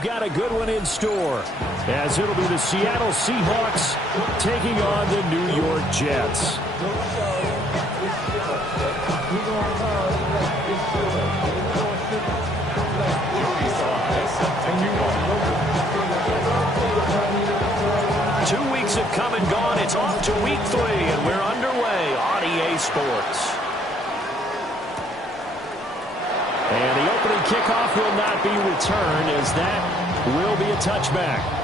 we've got a good one in store, as it'll be the Seattle Seahawks taking on the New York Jets. Have come and gone. It's off to week 3, and we're underway on EA Sports. And the opening kickoff will not be returned, as that will be a touchback.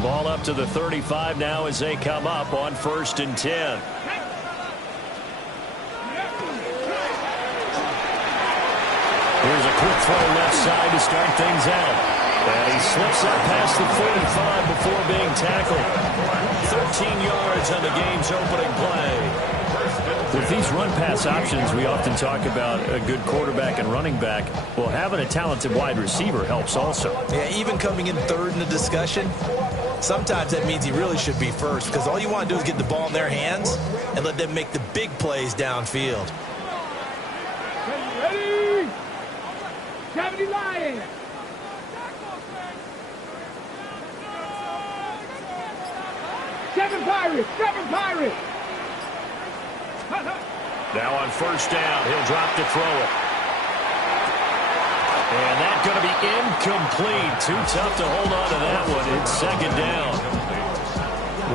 Ball up to the 35 now as they come up on 1st and 10. Here's a quick throw left side to start things out. And he slips up past the 45 before being tackled. 13 yards on the game's opening play. With these run-pass options, we often talk about a good quarterback and running back. Well, having a talented wide receiver helps also. Yeah, even coming in third in the discussion, sometimes that means he really should be first, because all you want to do is get the ball in their hands and let them make the big plays downfield. Ready? 70 Lions. Seven Pirates. Now on 1st down, he'll drop to throw it. And that's going to be incomplete. Too tough to hold on to that one. It's 2nd down.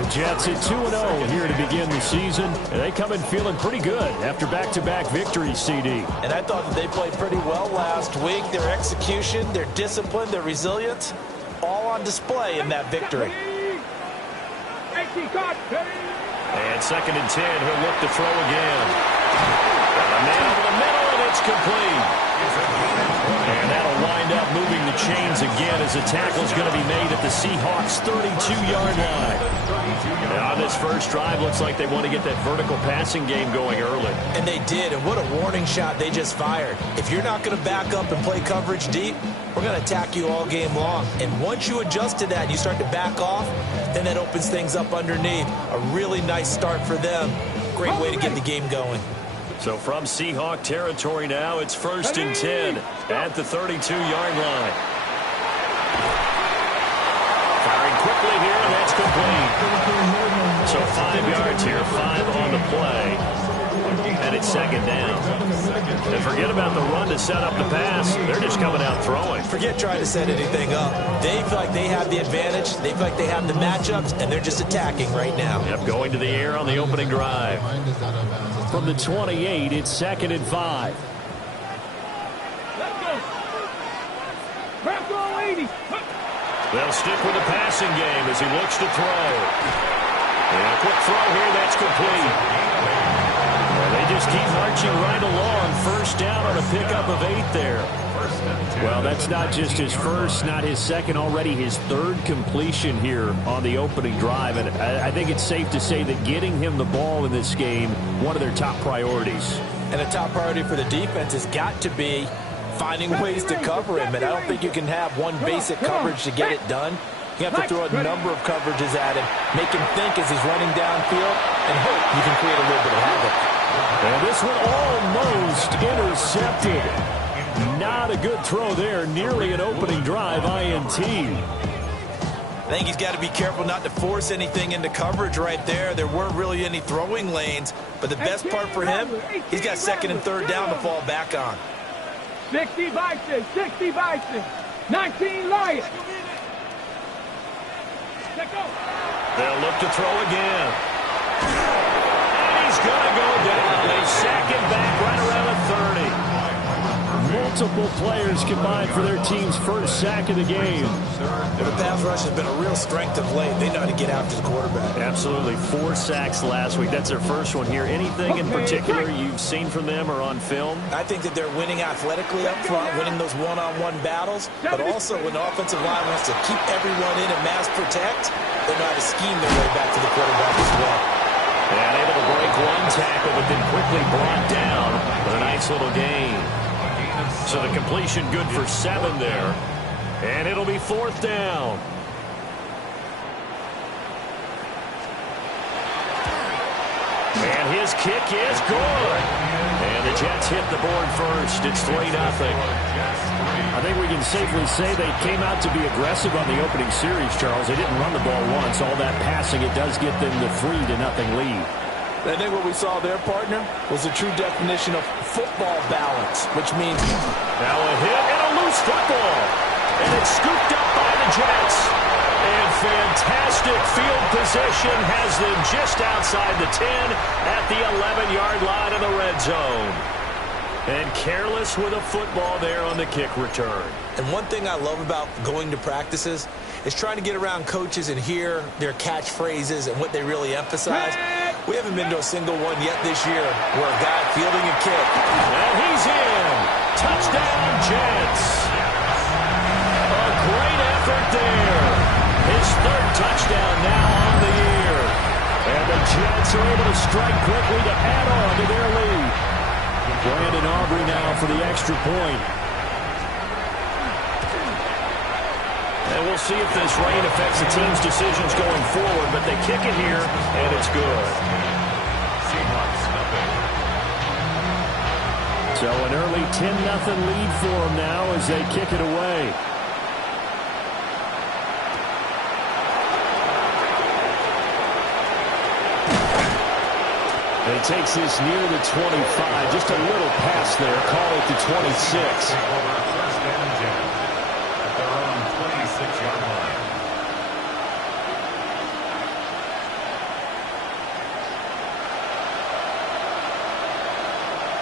The Jets at 2-0 here to begin the season. And they come in feeling pretty good after back-to-back victories, CD. And I thought that they played pretty well last week. Their execution, their discipline, their resilience, all on display in that victory. And 2nd and 10, he'll look to throw again. And a man over the middle, and it's complete. And that'll wind up moving the chains again as the tackle's going to be made at the Seahawks' 32-yard line. Now, this first drive looks like they want to get that vertical passing game going early. And they did, and what a warning shot they just fired. If you're not going to back up and play coverage deep, we're going to attack you all game long. And once you adjust to that and you start to back off, then that opens things up underneath. A really nice start for them. Great way to get the game going. So from Seahawk territory now, it's 1st and 10 at the 32-yard line. Firing quickly here, and that's complete. So 5 yards here, 5 on the play. And it's 2nd down. And forget about the run to set up the pass. They're just coming out throwing. Forget trying to set anything up. They feel like they have the advantage. They feel like they have the matchups, and they're just attacking right now. Yep, going to the air on the opening drive. From the 28, it's 2nd and 5. They'll stick with the passing game as he looks to throw. And a quick throw here, that's complete. They just keep marching right along. 1st down on a pickup of 8 there. Well, that's not just his first, not his second, already his 3rd completion here on the opening drive. And I think it's safe to say that getting him the ball in this game, one of their top priorities. And a top priority for the defense has got to be finding ways to cover him. And I don't think you can have one basic coverage to get it done. You have to throw a number of coverages at him, make him think as he's running downfield, and hope you can create a little bit of havoc. And this one almost intercepted. Not a good throw there. Nearly an opening drive INT. I think he's got to be careful not to force anything into coverage right there. There weren't really any throwing lanes. But the best part for him, he's got 2nd and 3rd down to fall back on. 60 Bison, 19 Lions. They'll look to throw again. And he's going to go down. They sack him back right around the 30. multiple players combined for their team's first sack of the game. Well, the pass rush has been a real strength of late. They know how to get after the quarterback. Absolutely. 4 sacks last week. That's their first one here. Anything in particular you've seen from them or on film? I think that they're winning athletically up front, winning those one-on-one battles, but also when the offensive line wants to keep everyone in and mass protect, they know how to scheme their way back to the quarterback as well. And able to break one tackle, but then quickly brought down with a nice little gain. So the completion good for 7 there. And it'll be 4th down. And his kick is good. And the Jets hit the board first. It's 3-0. I think we can safely say they came out to be aggressive on the opening series, Charles. They didn't run the ball once. All that passing, it does get them the 3-0 lead. I think what we saw there, partner, was a true definition of football balance, which means now a hit and a loose football. And it's scooped up by the Jets. And fantastic field position has them just outside the 10 at the 11-yard line of the red zone. And careless with a football there on the kick return. And one thing I love about going to practices is trying to get around coaches and hear their catchphrases and what they really emphasize. We haven't been to a single one yet this year where a guy fielding a kick. And he's in. Touchdown, Jets. A great effort there. His 3rd touchdown now on the year. And the Jets are able to strike quickly to add on to their lead. Brandon Aubrey now for the extra point. And we'll see if this rain affects the team's decisions going forward, but they kick it here, and it's good. So an early 10-0 lead for them now as they kick it away. And he takes this near the 25. Just a little pass there. Call it the 26.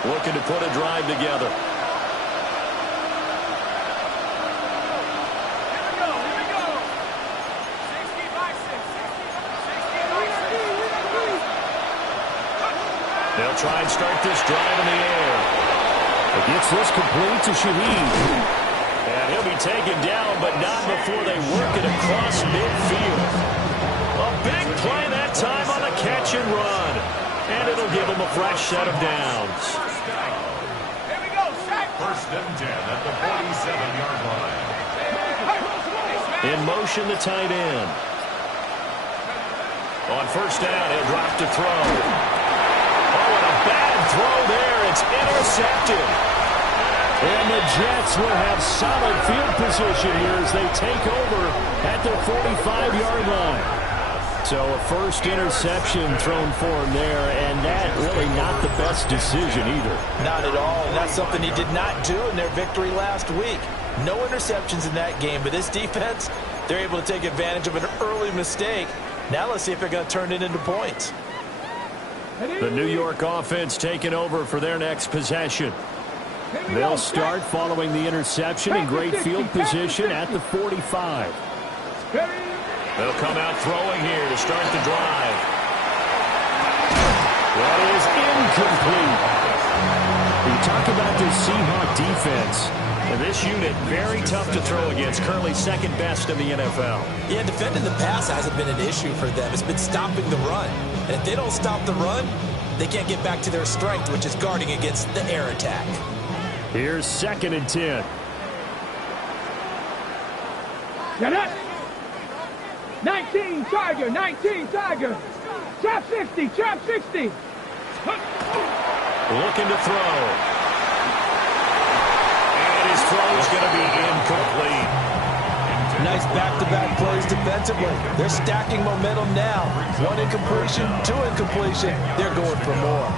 Looking to put a drive together. They'll try and start this drive in the air. It gets this complete to Shaheed. And he'll be taken down, but not before they work it across midfield. A big play that time on the catch and run. And it'll give them a fresh set of downs. Here we go, sack. 1st and 10 at the 47-yard line. In motion, the tight end. On 1st down, he'll drop to throw. Oh, and a bad throw there. It's intercepted. And the Jets will have solid field position here as they take over at the 45-yard line. So a first interception thrown for him there, and that really not the best decision either. Not at all, and that's something he did not do in their victory last week. No interceptions in that game, but this defense, they're able to take advantage of an early mistake. Now let's see if they're going to turn it into points. The New York offense taking over for their next possession. They'll start following the interception in great field position at the 45. They'll come out throwing here to start the drive. That is incomplete. We talk about this Seahawk defense. And this unit, very tough to throw against. Currently 2nd best in the NFL. Yeah, defending the pass hasn't been an issue for them. It's been stopping the run. And if they don't stop the run, they can't get back to their strength, which is guarding against the air attack. Here's 2nd and 10. Get up. 19 Tiger, 19 Tiger. Trap 60, trap 60. Looking to throw. And his throw is going to be incomplete. Nice back-to-back plays defensively. They're stacking momentum now. 1 incompletion, 2 incompletion. They're going for more.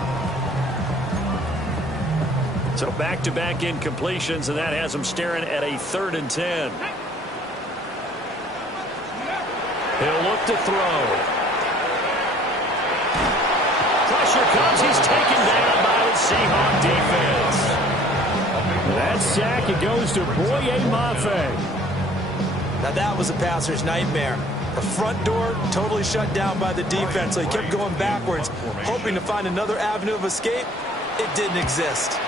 So back-to-back incompletions, and that has them staring at a 3rd and 10. He'll look to throw. Pressure comes. He's taken down by the Seahawk defense. And that sack, it goes to Boye Mafe. Now that was a passer's nightmare. The front door totally shut down by the defense, so he kept going backwards, hoping to find another avenue of escape. It didn't exist.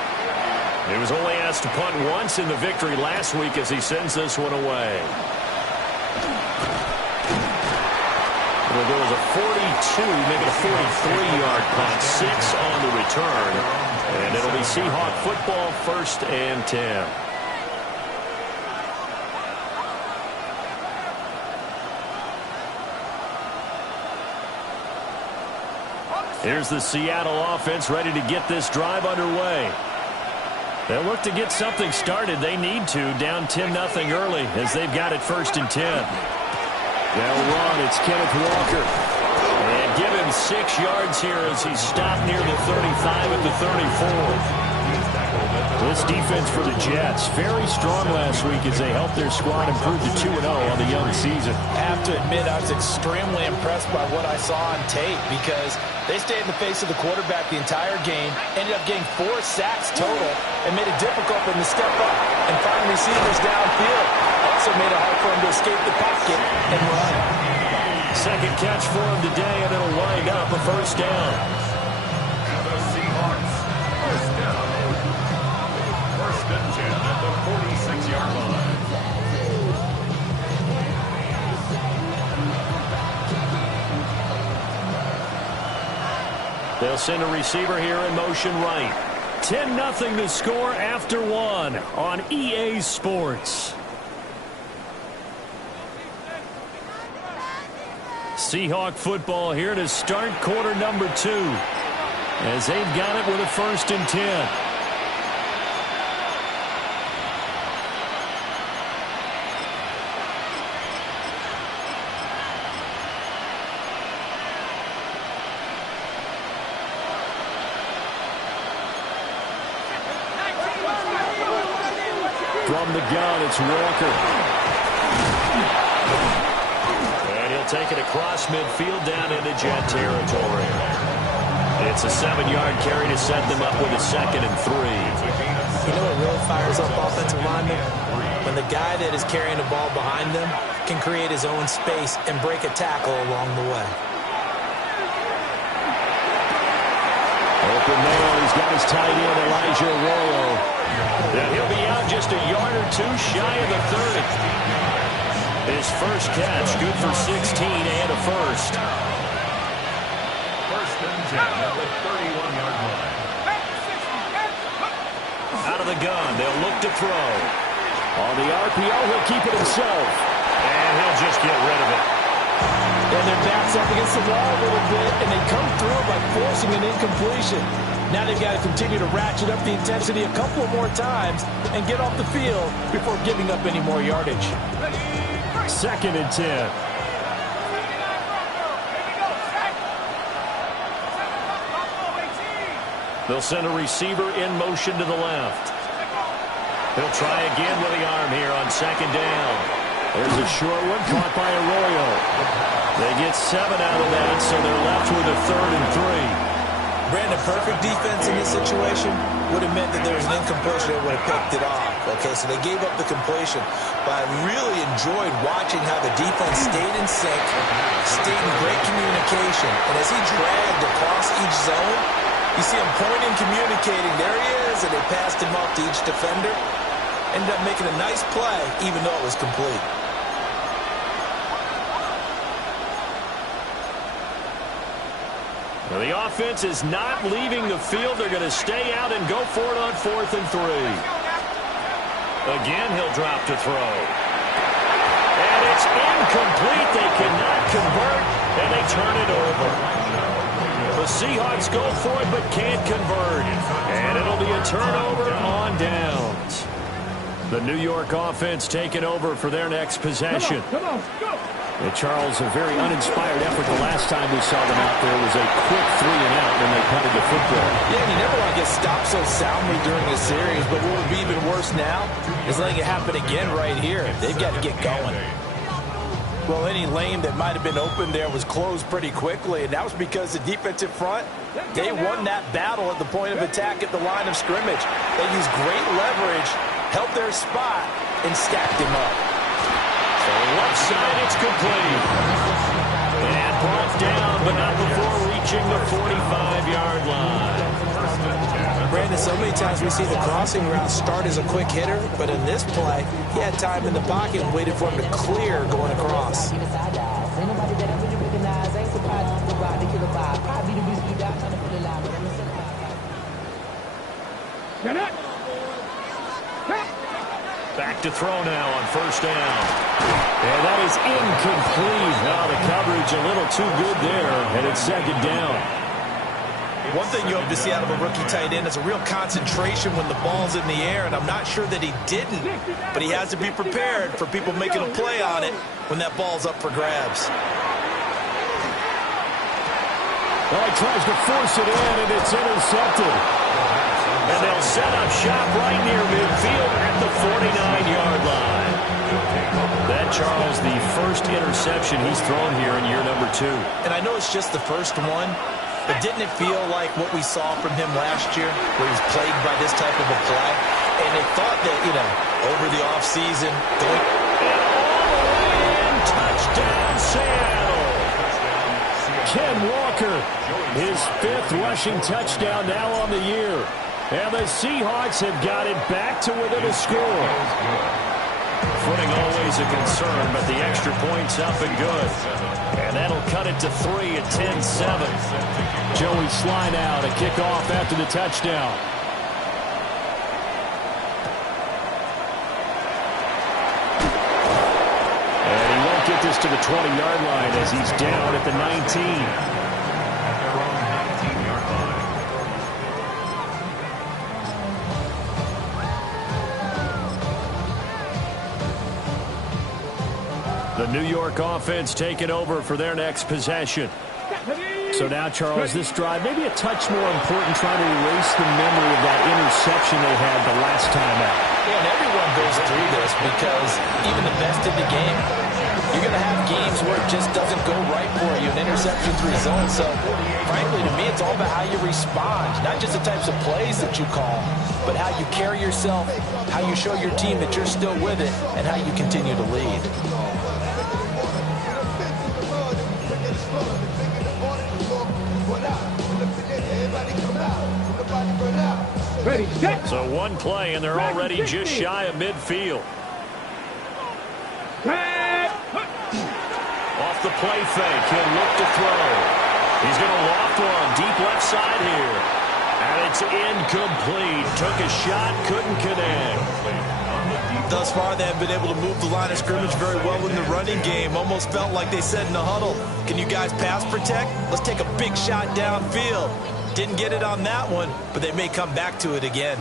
He was only asked to punt once in the victory last week as he sends this one away. Well, there was a 42, maybe a 43-yard punt, 6 on the return. And it'll be Seahawk football, 1st and 10. Here's the Seattle offense ready to get this drive underway. They'll look to get something started. They need to, down 10-0 early as they've got it 1st and 10. They'll run. It's Kenneth Walker. And give him 6 yards here as he's stopped near the 35 at the 34. This defense for the Jets, very strong last week as they helped their squad improve to 2-0 on the young season. I have to admit, I was extremely impressed by what I saw on tape because they stayed in the face of the quarterback the entire game, ended up getting 4 sacks total, and made it difficult for them to step up and find receivers downfield. Also made it hard for them to escape the pocket and run. Second catch for him today, and it'll wind up a 1st down. The Seahawks, 1st down. 1st and 10 at the 46-yard line. They'll send a receiver here in motion right. 10-0 the score after 1 on EA Sports. Seahawk football here to start quarter number 2 as they've got it with a 1st and 10. From the gun, it's Walker. And he'll take it across midfield down into Jet territory. It's a 7-yard carry to set them up with a 2nd and 3. You know what really fires up offensive linemen? When the guy that is carrying the ball behind them can create his own space and break a tackle along the way. Open man, he's got his tight end, Elijah Arroyo. And he'll be out just a yard or 2 shy of the 30. His first catch, good for 16 and a 1st. 1st and 10 at the 31-yard line. Out of the gun, they'll look to throw. On the RPO, he'll keep it himself. And he'll just get rid of it. And their backs up against the wall a little bit, and they come through by forcing an incompletion. Now they've got to continue to ratchet up the intensity a couple of more times and get off the field before giving up any more yardage. 2nd and 10. They'll send a receiver in motion to the left. He'll try again with the arm here on 2nd down. There's a short one caught by Arroyo. They get 7 out of that, so they're left with a 3rd and 3. Brandon, perfect defense in this situation would have meant that there was an incompletion that would have picked it off. Okay, so they gave up the completion. But I really enjoyed watching how the defense stayed in sync, stayed in great communication. And as he dragged across each zone, you see him pointing, communicating. There he is, and they passed him off to each defender. Ended up making a nice play, even though it was complete. Well, the offense is not leaving the field. They're going to stay out and go for it on 4th and 3. Again, he'll drop to throw. And it's incomplete. They cannot convert, and they turn it over. The Seahawks go for it but can't convert. And it'll be a turnover on downs. The New York offense taking over for their next possession. Come on, go! And Charles, a very uninspired effort the last time we saw them out there was a quick 3 and out when they punted the football. Yeah, you never want to get stopped so soundly during a series, but what would be even worse now is letting it happen again right here. They've got to get going. Well, any lane that might have been open there was closed pretty quickly, and that was because the defensive front They won that battle at the point of attack at the line of scrimmage. They used great leverage, held their spot, and stacked him up. So left side, it's complete. And brought down, but not before reaching the 45-yard line. Brandon, so many times we see the crossing route start as a quick hitter, but in this play, he had time in the pocket and waited for him to clear going across. Back to throw now on first down. And that is incomplete. Now the coverage a little too good there, and it's second down. One thing you hope to see out of a rookie tight end is a real concentration when the ball's in the air, and I'm not sure that he didn't, but he has to be prepared for people making a play on it when that ball's up for grabs. Well, he tries to force it in, and it's intercepted. And they'll set up shop right near midfield at the 49-yard line. That, Charles, the first interception he's thrown here in year number 2. And I know it's just the first one, but didn't it feel like what we saw from him last year, where he was plagued by this type of a play? And they thought that, over the offseason, going... And all the way in, touchdown, Seattle. Ken Walker, his 5th rushing touchdown now on the year. And the Seahawks have got it back to within a score. Footing always a concern, but the extra point's up and good. And that'll cut it to 3 at 10-7. Joey Slide out, a kickoff after the touchdown. And he won't get this to the 20-yard line as he's down at the 19. The New York offense taking over for their next possession. So now, Charles, this drive maybe a touch more important, trying to erase the memory of that interception they had the last time out. Yeah, and everyone goes through this because even the best in the game, you're going to have games where it just doesn't go right for you, and interceptions result. So, frankly, to me, it's all about how you respond, not just the types of plays that you call, but how you carry yourself, how you show your team that you're still with it, and how you continue to lead. Ready, set. So one play, and they're already just shy of midfield. Off the play fake, he'll look to throw. He's going to loft one, deep left side here. And it's incomplete. Took a shot, couldn't connect. Thus far, they have been able to move the line of scrimmage very well in the running game. Almost felt like they said in the huddle, can you guys pass protect? Let's take a big shot downfield. Didn't get it on that one, but they may come back to it again.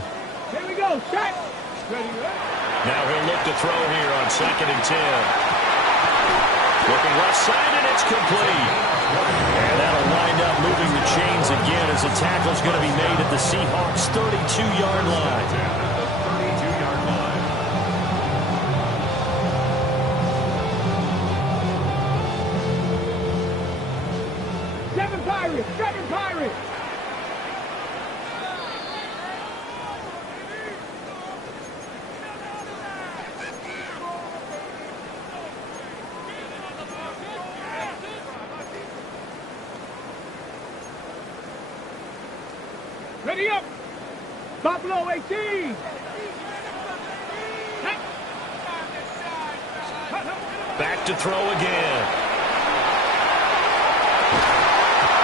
Here we go, set. Ready, Now he'll look to throw here on 2nd and 10. Looking left side, and it's complete. And that'll wind up moving the chains again as the tackle's going to be made at the Seahawks' 32-yard line. Seven Pirates. Ready up. Buffalo 18. Back to throw again.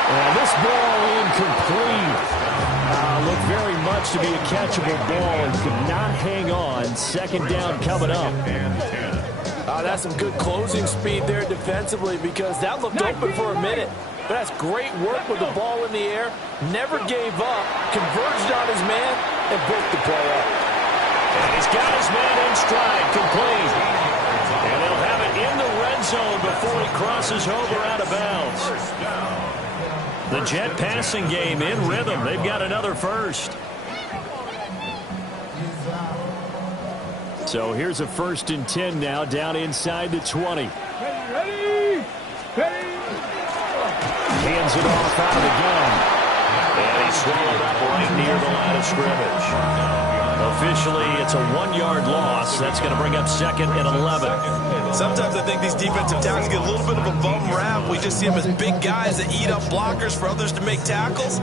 And this ball incomplete. Looked very much to be a catchable ball and could not hang on. 2nd down coming up. That's some good closing speed there defensively because that looked open for a minute. But that's great work with the ball in the air. Never gave up, converged on his man, and broke the play up. And he's got his man in stride, complete. And they'll have it in the red zone before he crosses over out of bounds. The Jet passing game in rhythm. They've got another first. So here's a 1st and 10 now down inside the 20. Ready. Hands it off out of the gun. He's swallowed up right near the line of scrimmage. Officially, it's a 1-yard loss. That's going to bring up 2nd and 11. Sometimes I think these defensive tackles get a little bit of a bum rap. We just see them as big guys that eat up blockers for others to make tackles.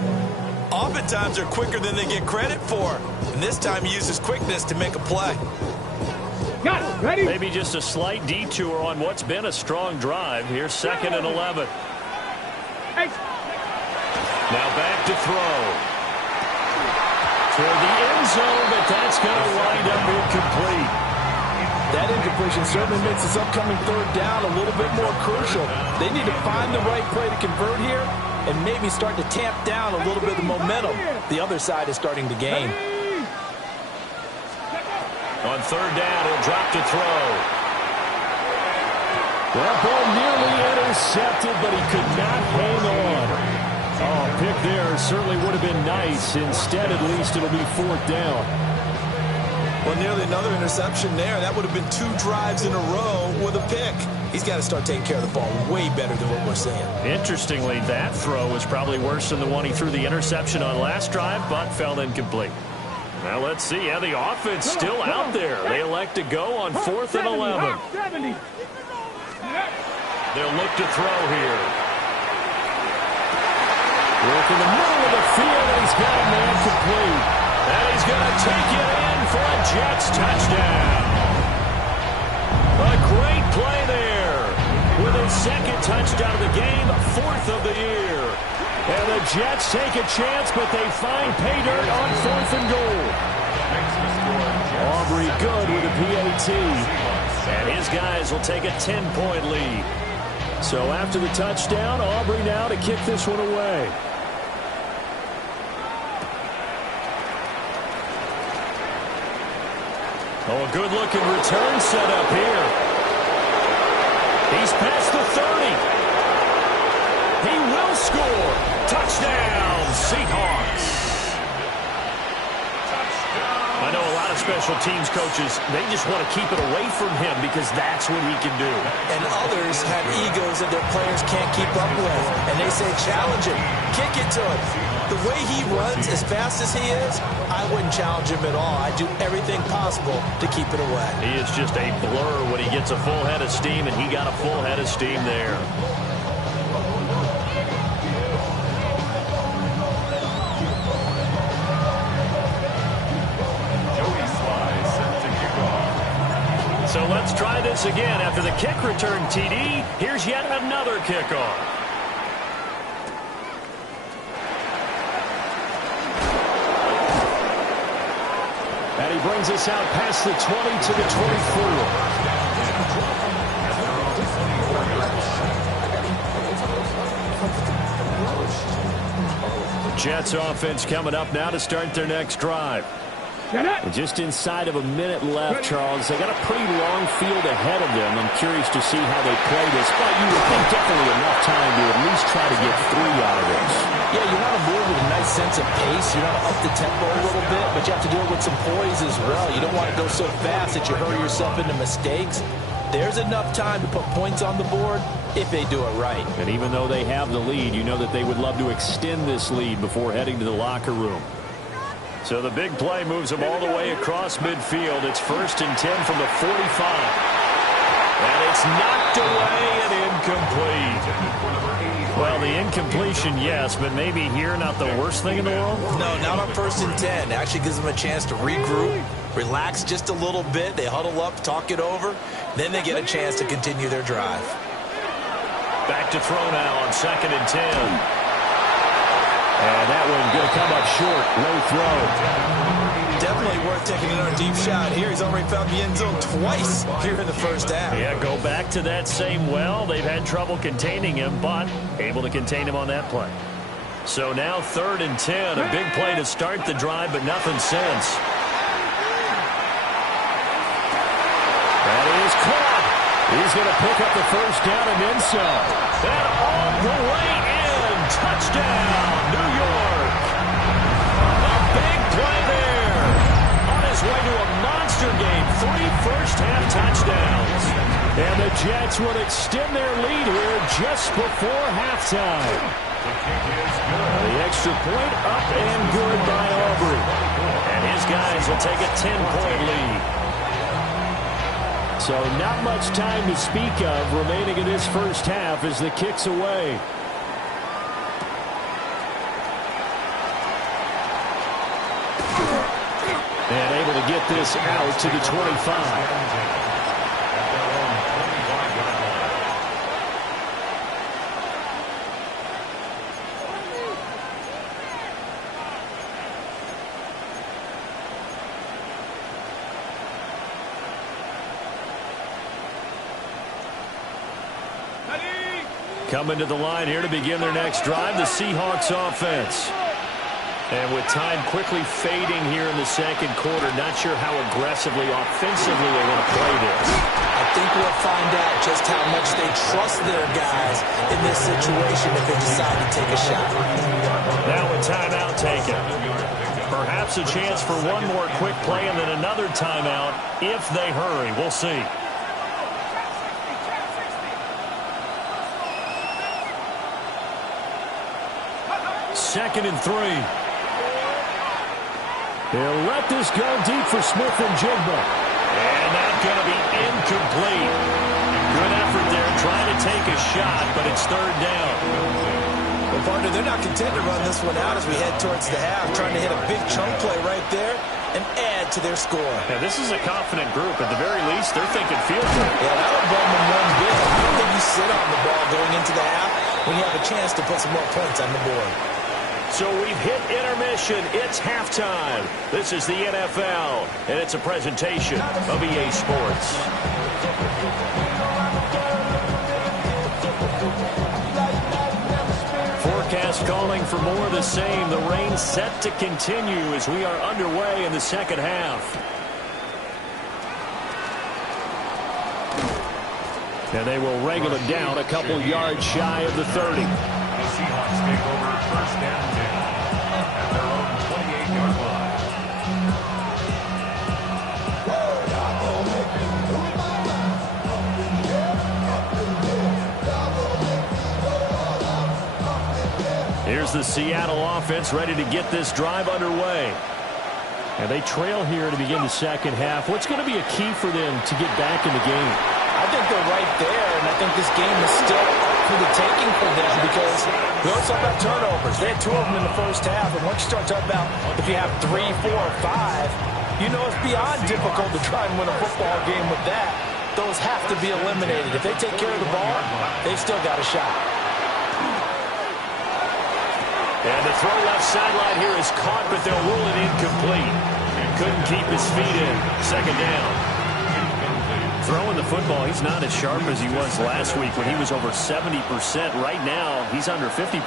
Oftentimes, they're quicker than they get credit for. And this time, he uses quickness to make a play. Got it. Ready? Maybe just a slight detour on what's been a strong drive. Here's 2nd and 11. Hey. Now back to throw. Toward the end zone, but that's going to wind up incomplete. That incompletion certainly makes this upcoming 3rd down a little bit more crucial. They need to find the right play to convert here and maybe start to tamp down a little bit of the momentum the other side is starting to gain. On 3rd down, he'll drop to throw. That ball nearly intercepted, but he could not hang on. Oh, pick there certainly would have been nice. Instead, at least it'll be 4th down. Well, nearly another interception there. That would have been 2 drives in a row with a pick. He's got to start taking care of the ball way better than what we're seeing. Interestingly, that throw was probably worse than the one he threw the interception on last drive, but fell incomplete. Now let's see. Yeah, the offense still out there. They elect to go on 4th and 11. They'll look to throw here. Work in the middle of the field, and he's got a man complete. And he's going to take it in for a Jets touchdown. A great play there. With his 2nd touchdown of the game, 4th of the year. And the Jets take a chance, but they find pay dirt on 4th and goal. Aubrey good with a PAT. And his guys will take a 10-point lead. So after the touchdown, Aubrey now to kick this one away. Oh, a good-looking return set up here. He's past the 30. He will score. Touchdown, Seahawks. I know a lot of special teams coaches, they just want to keep it away from him because that's what he can do. And others have egos that their players can't keep up with. And they say, challenge him, kick it to him. The way he runs as fast as he is, I wouldn't challenge him at all. I'd do everything possible to keep it away. He is just a blur when he gets a full head of steam, and he got a full head of steam there. So let's try this again. After the kick return TD, here's yet another kickoff. And he brings us out past the 20 to the 24. Jets offense coming up now to start their next drive. And just inside of a minute left, Charles. They got a pretty long field ahead of them. I'm curious to see how they play this, but you would think definitely enough time to at least try to get 3 out of this. Yeah, you want to move with a nice sense of pace. You want to up the tempo a little bit, but you have to do it with some poise as well. You don't want to go so fast that you hurry yourself into mistakes. There's enough time to put points on the board if they do it right. And even though they have the lead, you know that they would love to extend this lead before heading to the locker room. So the big play moves them all the way across midfield. It's 1st and 10 from the 45. And it's knocked away and incomplete. Well, the incompletion, yes, but maybe here not the worst thing in the world? No, not on 1st and 10. It actually gives them a chance to regroup, relax just a little bit. They huddle up, talk it over. Then they get a chance to continue their drive. Back to throw now on 2nd and 10. And that one going to come up short. Low throw. Definitely worth taking another deep shot here. He's already found the end zone twice here in the first half. Yeah, go back to that same well. They've had trouble containing him, but able to contain him on that play. So now 3rd and 10. A big play to start the drive, but nothing since. That is caught. He's going to pick up the 1st down and then some. And all the way in. Touchdown, New York. A big play there. On his way to a monster game. 3 first-half touchdowns. And the Jets will extend their lead here just before halftime. The kick is good. The extra point up and good by Aubrey. And his guys will take a 10-point lead. So not much time to speak of remaining in this first half as the kick's away. And able to get this out to the 25. Coming to the line here to begin their next drive, the Seahawks offense. And with time quickly fading here in the second quarter, not sure how aggressively, offensively they want to play this. I think we'll find out just how much they trust their guys in this situation if they decide to take a shot. Now a timeout taken. Perhaps a chance for one more quick play and then another timeout if they hurry. We'll see. Second and 3. They'll let this go deep for Smith-Njigba. And that's going to be incomplete. Good effort there trying to take a shot, but it's third down. Well, partner, they're not content to run this one out as we head towards the half, trying to hit a big chunk play right there and add to their score. Yeah, this is a confident group. At the very least, they're thinking field goal. Yeah, that would bum them one bit. I don't think you sit on the ball going into the half when you have a chance to put some more points on the board. So we've hit intermission. It's halftime. This is the NFL, and it's a presentation of EA Sports. Forecast calling for more of the same. The rain set to continue as we are underway in the second half. And they will wrangle it down a couple yards shy of the 30. The Seahawks take over first down 10 at their own 28-yard line. Here's the Seattle offense ready to get this drive underway. And they trail here to begin the second half. What's going to be a key for them to get back in the game? I think they're right there, and I think this game is still up for the taking for them because we always talk about turnovers. They had 2 of them in the first half, and once you start talking about if you have 3, 4, or 5, you know it's beyond difficult to try and win a football game with that. Those have to be eliminated. If they take care of the ball, they've still got a shot. And the throw left sideline here is caught, but they'll rule it incomplete. Couldn't keep his feet in. Second down. Throwing the football, he's not as sharp as he was last week when he was over 70%. Right now, he's under 50%.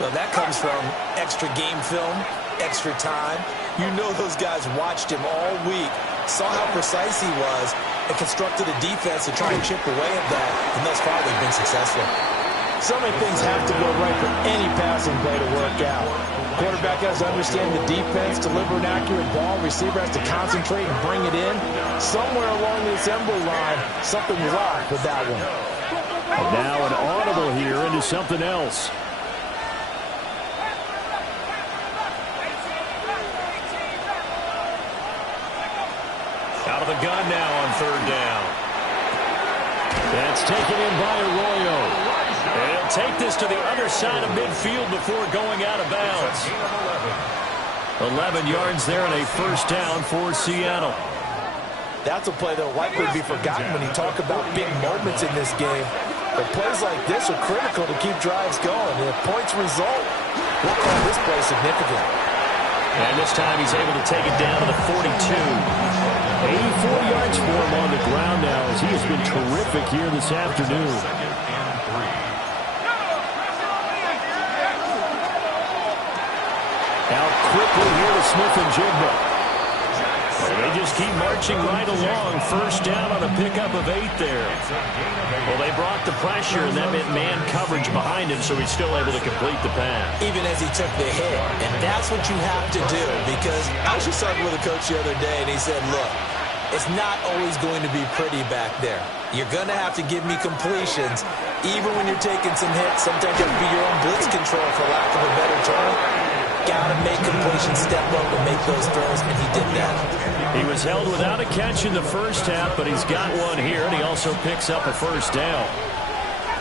Well, that comes from extra game film, extra time. You know those guys watched him all week, saw how precise he was, and constructed a defense to try and chip away at that. And thus far, they've been successful. So many things have to go right for any passing play to work out. Quarterback has to understand the defense, deliver an accurate ball. Receiver has to concentrate and bring it in. Somewhere along the assembly line, something was off with that one. And now an audible here into something else. Out of the gun now on third down. That's taken in by Arroyo. And he'll take this to the other side of midfield before going out of bounds. 11 yards there and a first down for Seattle. That's a play that will likely be forgotten when you talk about big moments in this game. But plays like this are critical to keep drives going. And if points result, we'll call this play significant. And this time he's able to take it down to the 42. 84 yards for him on the ground now as he has been terrific here this afternoon. Out quickly here to Smith-Njigba. They just keep marching right along. First down on a pickup of 8 there. Well, they brought the pressure, and that meant man coverage behind him, so he's still able to complete the pass. Even as he took the hit. And that's what you have to do, because I was just talking with a coach the other day, and he said, look, It's not always going to be pretty back there. You're going to have to give me completions. Even when you're taking some hits, sometimes you have to be your own blitz control, for lack of a better term. Got to make completions, step up and make those throws, and he did that. He was held without a catch in the first half, but he's got one here, and he also picks up a first down.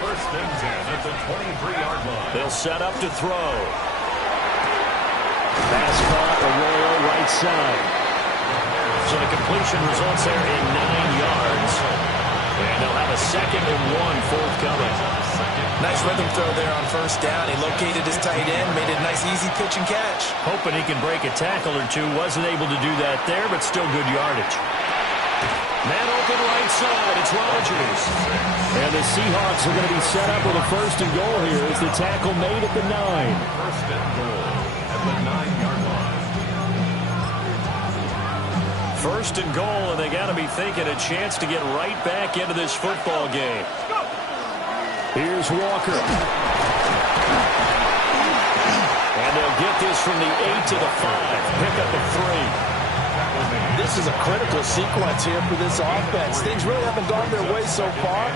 First and 10 at the 23-yard line. They'll set up to throw. Pass caught, Arroyo right side. So the completion results there in 9 yards. And they'll have a 2nd and 1 forthcoming. Nice rhythm throw there on first down. He located his tight end, made it a nice easy pitch and catch. Hoping he can break a tackle or two. Wasn't able to do that there, but still good yardage. Man open right side. It's Rodgers. And the Seahawks are going to be set up with a 1st and goal here as the tackle made at the 9. First and goal at the 9-yard line. 1st and goal, and they got to be thinking a chance to get right back into this football game. Here's Walker. And they'll get this from the 8 to the 5. Pick up a 3. This is a critical sequence here for this offense. Things really haven't gone their way so far.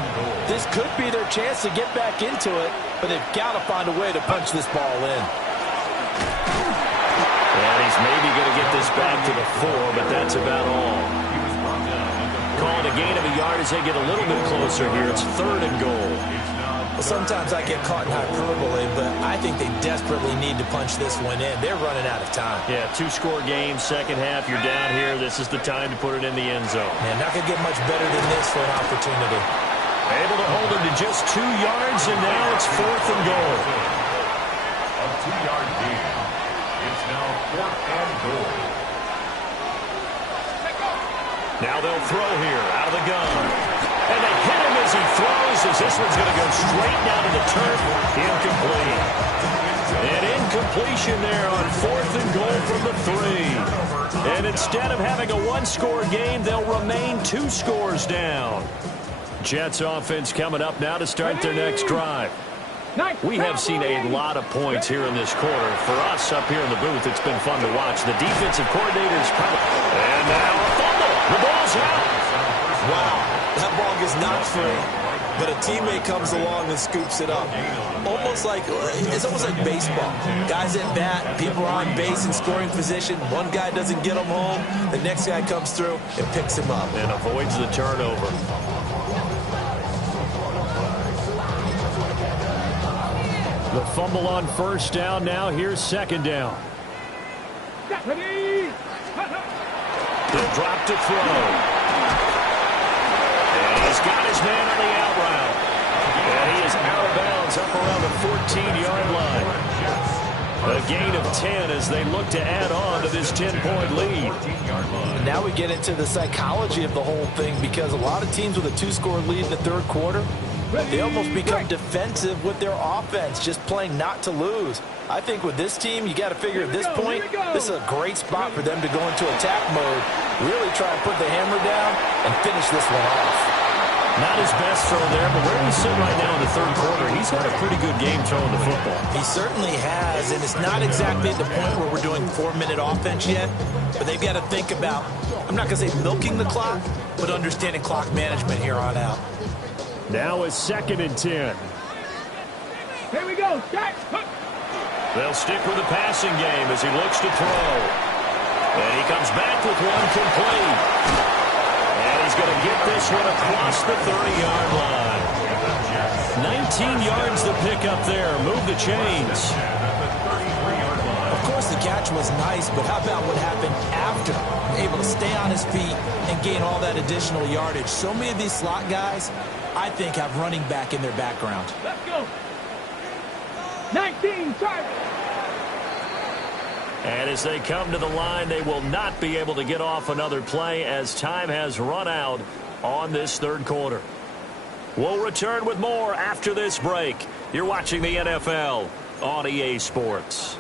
This could be their chance to get back into it, but they've got to find a way to punch this ball in. And he's maybe going to get this back to the 4, but that's about all. Calling a gain of a yard as they get a little bit closer here. It's 3rd and goal. Well, sometimes I get caught in hyperbole, but I think they desperately need to punch this one in. They're running out of time. Yeah, 2-score game, second half. You're down here. This is the time to put it in the end zone. Man, not going to get much better than this for an opportunity. Able to hold him to just 2 yards, and now it's 4th and goal. A 2-yard gain. It's now 4th and goal. Now they'll throw here out of the gun. And they hit him as he throws, as this one's going to go straight down to the turf. Incomplete. An incompletion there on 4th and goal from the 3. And instead of having a 1-score game, they'll remain 2 scores down. Jets offense coming up now to start their next drive. We have seen a lot of points here in this quarter. For us up here in the booth, it's been fun to watch. The defensive coordinator's probably... And now a fumble. The ball's out. Wow, that ball gets knocked free, but a teammate comes along and scoops it up. It's almost like baseball. Guys at bat, people are on base in scoring position. One guy doesn't get them home. The next guy comes through and picks him up. And avoids the turnover. The fumble on first down. Now here's 2nd down. They'll drop to throw. And he's got his man on the out route. And he is out of bounds up around the 14-yard line. A gain of 10 as they look to add on to this 10-point lead. Now we get into the psychology of the whole thing, because a lot of teams with a 2-score lead in the 3rd quarter, they almost become defensive with their offense, just playing not to lose. I think with this team, you got to figure at this point, this is a great spot for them to go into attack mode, really try and put the hammer down and finish this one off. Not his best throw there, but where he's sitting right now in the 3rd quarter, he's had a pretty good game throwing the football. He certainly has, and it's not exactly at the point where we're doing 4-minute offense yet, but they've got to think about, I'm not going to say milking the clock, but understanding clock management here on out. Now it's 2nd and 10. Here we go. Jack. They'll stick with the passing game as he looks to throw. And he comes back with one complete. And he's going to get this one across the 30-yard line. 19 yards to pick up there. Move the chains. Of course, the catch was nice, but how about what happened after? Able to stay on his feet and gain all that additional yardage. So many of these slot guys, I think, have running back in their background. Let's go. 19, charge. And as they come to the line, they will not be able to get off another play as time has run out on this 3rd quarter. We'll return with more after this break. You're watching the NFL on EA Sports.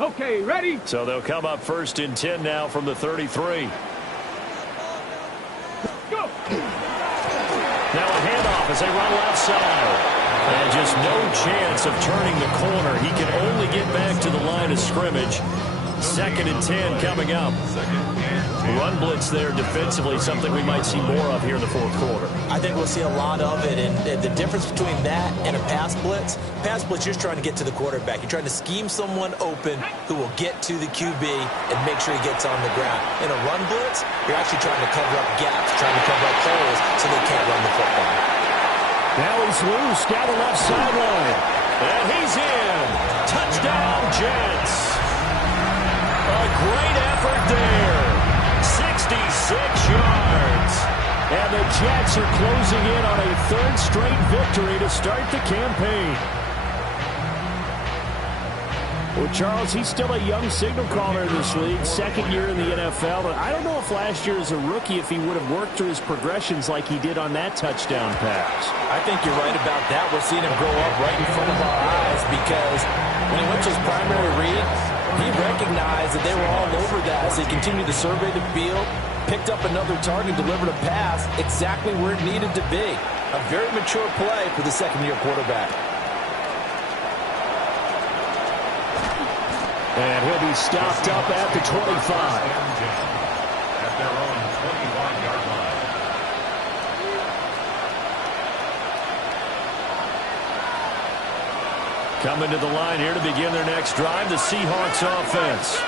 Okay, ready? So they'll come up 1st and 10 now from the 33. Go. Now a handoff as they run left side. And just no chance of turning the corner. He can only get back to the line of scrimmage. 2nd and 10 coming up. Run blitz there defensively, something we might see more of here in the 4th quarter. I think we'll see a lot of it, and the difference between that and a pass blitz, you're just trying to get to the quarterback. You're trying to scheme someone open who will get to the QB and make sure he gets on the ground. In a run blitz, you're actually trying to cover up gaps, trying to cover up holes so they can't run the football. Now he's loose down the left sideline. And he's in. Touchdown, Jets. A great effort there. 66 yards. And the Jets are closing in on a 3rd straight victory to start the campaign. Well, Charles, he's still a young signal caller in this league, 2nd year in the NFL. But I don't know if last year as a rookie, if he would have worked through his progressions like he did on that touchdown pass. I think you're right about that. We're seeing him grow up right in front of our eyes because when he went to his primary read, he recognized that they were all over that as he continued to survey the field, picked up another target, delivered a pass exactly where it needed to be. A very mature play for the 2nd-year quarterback. And he'll be stopped up at the 25. At their own 21-yard line. Coming to the line here to begin their next drive, the Seahawks offense.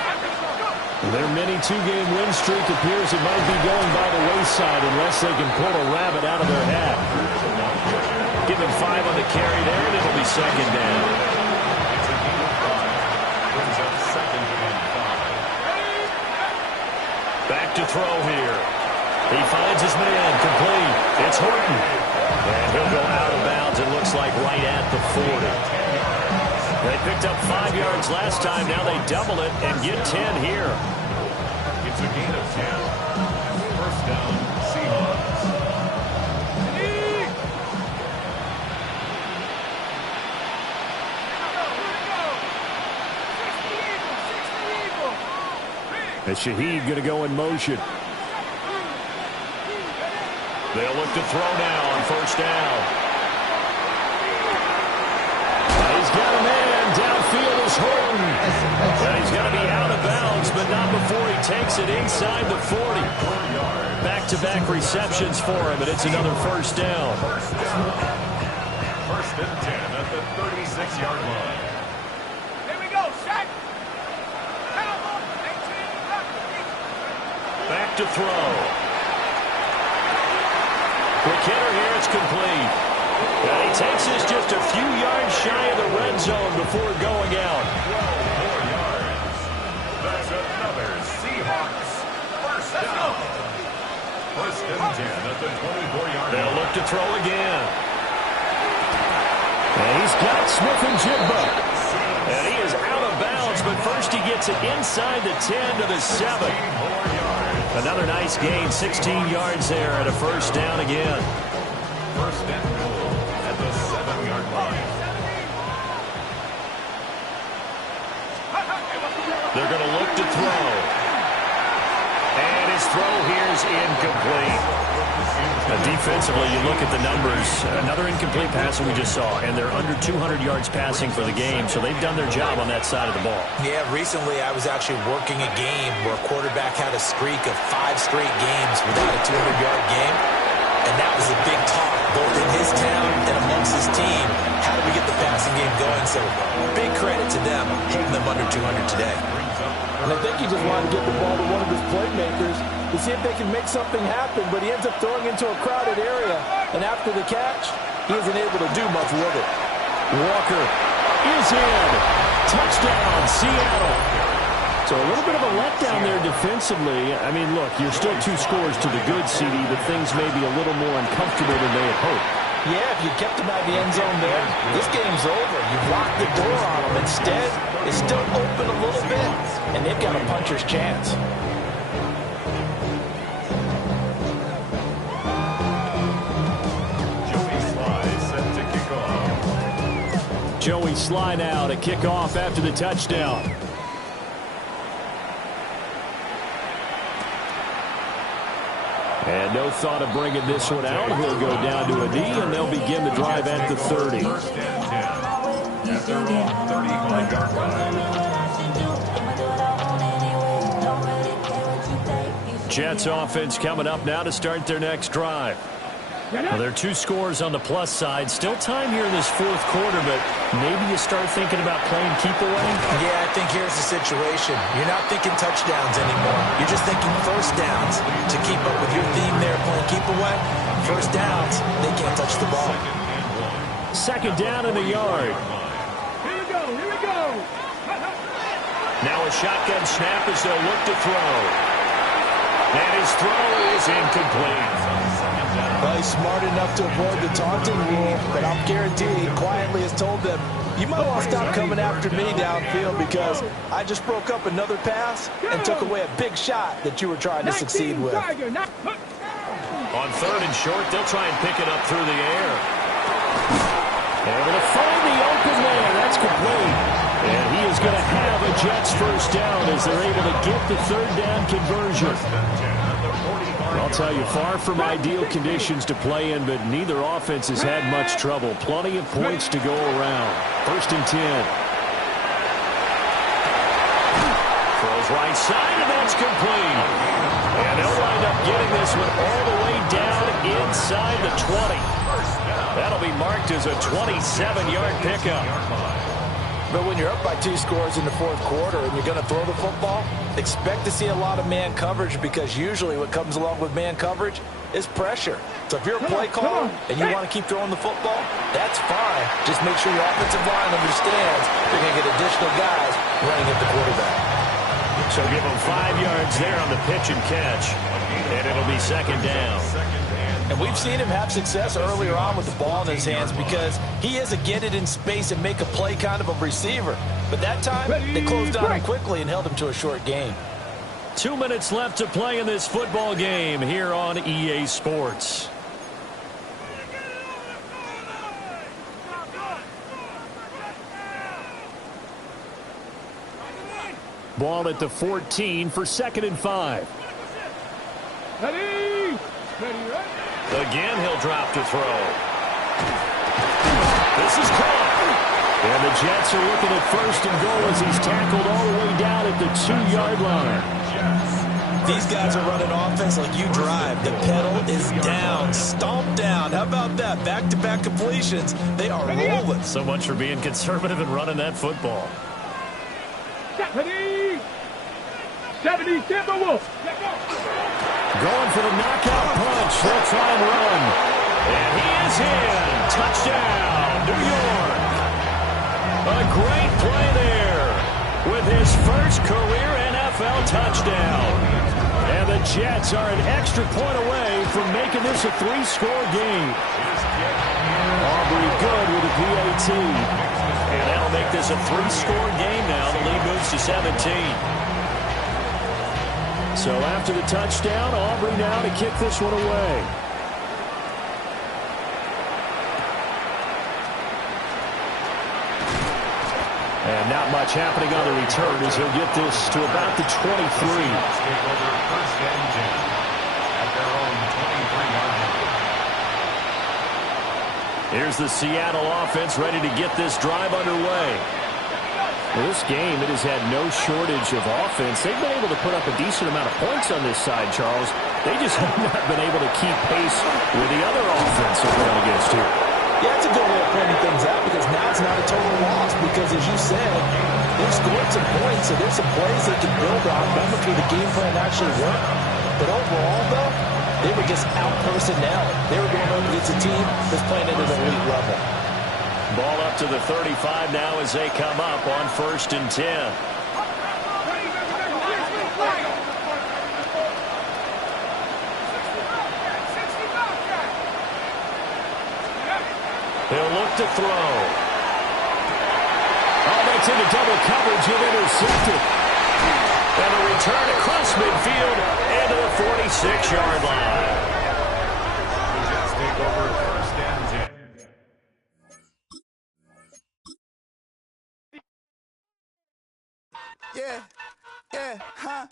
Their mini 2-game win streak appears it might be going by the wayside unless they can pull a rabbit out of their hat. Give them 5 on the carry there, and it'll be 2nd down. Back to throw here. He finds his man, complete. It's Horton. And he'll go out of bounds, it looks like right at the 40. They picked up 5 yards last time. Now they double it and get 10 here. It's a gain of 10. 1st down, Seahawks. And Shaheed going to go in motion. They'll look to throw now on 1st down. He's got a man. Downfield is Horton. And he's got to be out of bounds, but not before he takes it inside the 40. Back-to-back receptions for him, and it's another 1st down. 1st and 10 at the 36-yard line. Here we go, Shaq. Back to throw. Quick hitter here, it's complete. And he takes this just a few yards shy of the red zone before going out. 4 yards. That's another Seahawks 1st down. 1st and 10 at the 24-yard line. They'll look to throw again. And he's got Smith-Njigba. And he is out of bounds, but first he gets it inside the 10 to the 7. Another nice gain, 16 yards there at a 1st down again. 1st and goal at the 7-yard line. They're going to look to throw. And his throw here is incomplete. Defensively, you look at the numbers. Another incomplete pass that we just saw, and they're under 200 yards passing for the game, so they've done their job on that side of the ball. Yeah, recently I was actually working a game where a quarterback had a streak of 5 straight games without a 200-yard game, and that was a big talk, both in his town and amongst his team. How do we get the passing game going? So big credit to them, holding them under 200 today. And I think he just wanted to get the ball to one of his playmakers to see if they can make something happen, but he ends up throwing into a crowded area. And after the catch, he isn't able to do much with it. Walker is in. Touchdown, Seattle. So a little bit of a letdown there defensively. I mean, look, you're still 2 scores to the good, CD, but things may be a little more uncomfortable than they had hoped. Yeah, if you kept him out of the end zone there, this game's over. You've locked the door on him. Instead, it's still open a little bit, and they've got a puncher's chance. Joey Sly now to kick off after the touchdown. And no thought of bringing this one out. He'll go down to a knee, and they'll begin the drive at the 30. First and 10 at their own 35-yard line. Jets offense coming up now to start their next drive. Well, there are 2 scores on the plus side. Still time here in this fourth quarter, but maybe you start thinking about playing keep away? Yeah, I think here's the situation. You're not thinking touchdowns anymore. You're just thinking first downs. To keep up with your theme there, playing keep away, first downs, they can't touch the ball. Second down in the yard. Here we go, here we go. Now a shotgun snap as they'll look to throw. And his throw is incomplete. Well, he's smart enough to avoid the taunting rule, but I'm guaranteed quietly has told them, you might want to stop coming after me downfield because I just broke up another pass and took away a big shot that you were trying to succeed with. On third and short, they'll try and pick it up through the air. Able to find the open man. That's complete. And he is going to have a Jets first down as they're able to get the third down conversion. I'll tell you, far from ideal conditions to play in, but neither offense has had much trouble. Plenty of points to go around. First and 10. Throws right side, and that's complete. And they'll wind up getting this one all the way down inside the 20. That'll be marked as a 27-yard pickup. But when you're up by 2 scores in the fourth quarter and you're going to throw the football, expect to see a lot of man coverage because usually what comes along with man coverage is pressure. So if you're a play caller and you want to keep throwing the football, that's fine. Just make sure your offensive line understands they're going to get additional guys running at the quarterback. So give him 5 yards there on the pitch and catch, and it'll be second down. And we've seen him have success earlier on with the ball in his hands because he is a get it in space and make a play kind of a receiver. But that time, they closed on him quickly and held him to a short gain. 2 minutes left to play in this football game here on EA Sports. Ball at the 14 for 2nd and 5. Ready? Again, he'll drop to throw. This is caught. And the Jets are looking at first and goal as he's tackled all the way down at the 2-yard line. These guys are running offense like you drive. The pedal is down, stomped down. How about that? Back-to-back completions. They are rolling. So much for being conservative and running that football. 70 Timberwolves. Going for the knockout punch. They'll try and run. And he is in. Touchdown, New York. A great play there with his first career NFL touchdown. And the Jets are an extra point away from making this a 3-score game. Aubrey good with a PAT. And that'll make this a 3-score game now. The lead moves to 17. So after the touchdown, Aubrey now to kick this one away. And not much happening on the return as he'll get this to about the 23. Here's the Seattle offense ready to get this drive underway. Well, this game, it has had no shortage of offense. They've been able to put up a decent amount of points on this side, Charles. They just have not been able to keep pace with the other offense they're going against here. Yeah, it's a good way of pointing things out because now it's not a total loss because, as you said, they've scored some points, so there's some plays they can build on, moments where the game plan actually worked. But overall, though, they were just out-personnel. They were going up against a team that's playing at an elite level. Ball up to the 35 now as they come up on 1st and 10. He'll look to throw. Oh, that's into double coverage and intercepted. And a return across midfield and to the 46-yard line. The Jets take over 1st and 10. Yeah, huh?